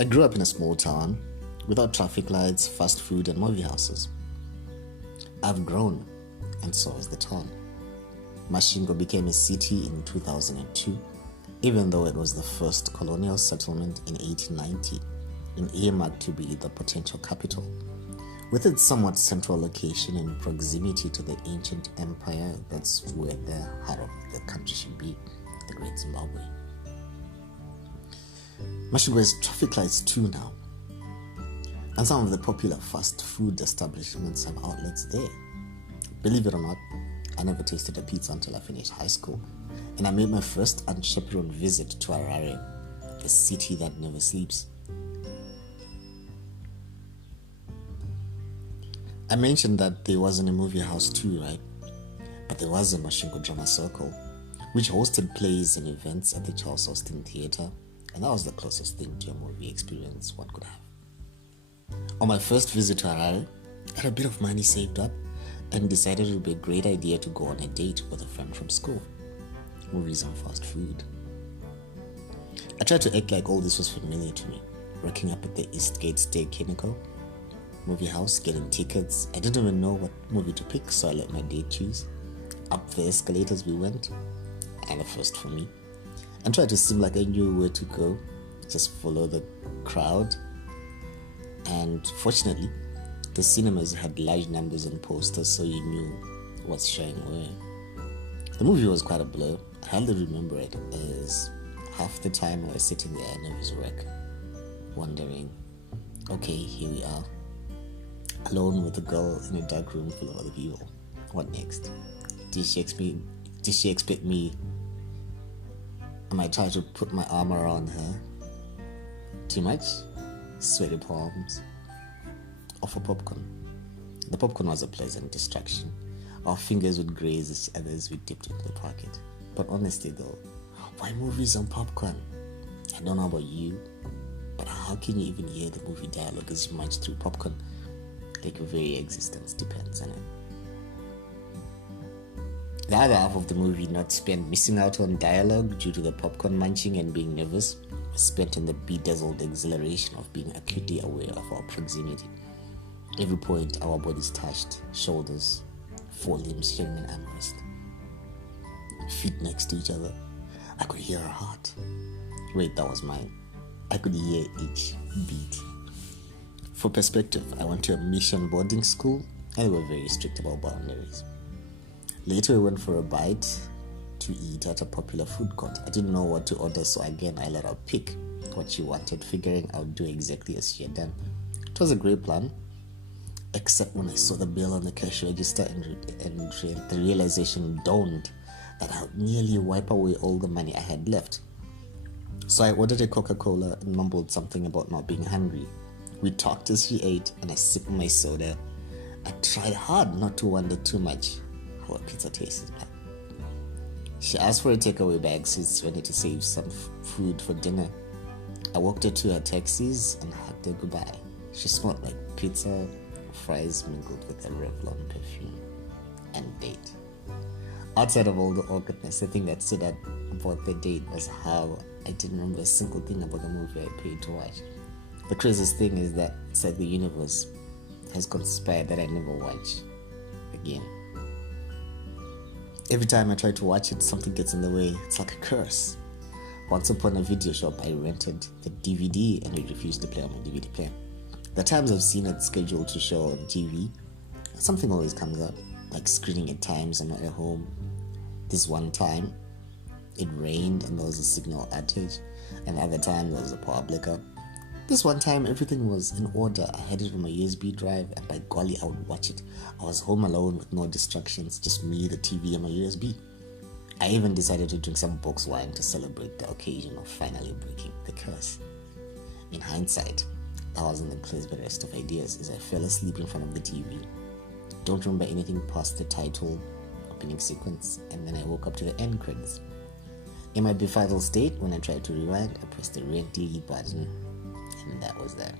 I grew up in a small town without traffic lights, fast food, and movie houses. I've grown, and so has the town. Masvingo became a city in 2002, even though it was the first colonial settlement in 1890, and earmarked to be the potential capital. With its somewhat central location in proximity to the ancient empire, that's where the heart of the country should be, the Great Zimbabwe. Masvingo has traffic lights too now, and some of the popular fast food establishments have outlets there. Believe it or not, I never tasted a pizza until I finished high school, and I made my first unchaperoned visit to Harare, the city that never sleeps. I mentioned that there wasn't a movie house too, right? But there was a Masvingo Drama Circle, which hosted plays and events at the Charles Austin Theatre, and that was the closest thing to a movie experience one could have. On my first visit to Harare, I had a bit of money saved up and decided it would be a great idea to go on a date with a friend from school. Movies and fast food. I tried to act like all this was familiar to me, working up at the Eastgate Steak Chemical movie house, getting tickets. I didn't even know what movie to pick, so I let my date choose. Up the escalators we went, and a first for me, and tried to seem like I knew where to go, just follow the crowd. And fortunately, the cinemas had large numbers on posters, so you knew what's showing where. The movie was quite a blur. I hardly remember it, as half the time I was sitting there nervous wreck, wondering, okay, here we are, alone with a girl in a dark room full of other people. What next? Did she expect me? I might try to put my arm around her. Too much? Sweaty palms. Offer popcorn. The popcorn was a pleasant distraction. Our fingers would graze each other as we dipped into the pocket. But honestly though, why movies and popcorn? I don't know about you, but how can you even hear the movie dialogue as you munch through popcorn? Like your very existence depends on it. The other half of the movie not spent missing out on dialogue due to the popcorn munching and being nervous, was spent on the bedazzled exhilaration of being acutely aware of our proximity. Every point our bodies touched, shoulders, forelimbs sharing an armrest, feet next to each other. I could hear her heart. Wait, that was mine. I could hear each beat. For perspective, I went to a mission boarding school and they were very strict about boundaries. Later we went for a bite to eat at a popular food court. I didn't know what to order, so again I let her pick what she wanted, figuring I would do exactly as she had done. It was a great plan, except when I saw the bill on the cash register and the realization dawned that I would nearly wipe away all the money I had left. So I ordered a Coca-Cola and mumbled something about not being hungry. We talked as she ate, and I sipped my soda. I tried hard not to wonder too much how a pizza tasted like. She asked for a takeaway bag since we need to save some food for dinner. I walked her to her taxis and hugged her goodbye. She smelled like pizza, fries mingled with a Revlon perfume, and date. Outside of all the awkwardness, the thing that stood out about the date was how I didn't remember a single thing about the movie I paid to watch. The craziest thing is that it's like the universe has conspired that I never watch again. Every time I try to watch it, something gets in the way. It's like a curse. Once upon a video shop, I rented the DVD and it refused to play on my DVD player. The times I've seen it scheduled to show on TV, something always comes up, like screening at times I'm not at home. This one time, it rained and there was a signal outage, and the other time there was a power blackout. This one time, everything was in order. I had it on my USB drive, and by golly, I would watch it. I was home alone with no distractions, just me, the TV, and my USB. I even decided to drink some box wine to celebrate the occasion of finally breaking the curse. In hindsight, that wasn't the clearest of ideas, as I fell asleep in front of the TV. Don't remember anything past the title, opening sequence, and then I woke up to the end credits. In my befuddled state, when I tried to rewind, I pressed the red delete button, and that was that.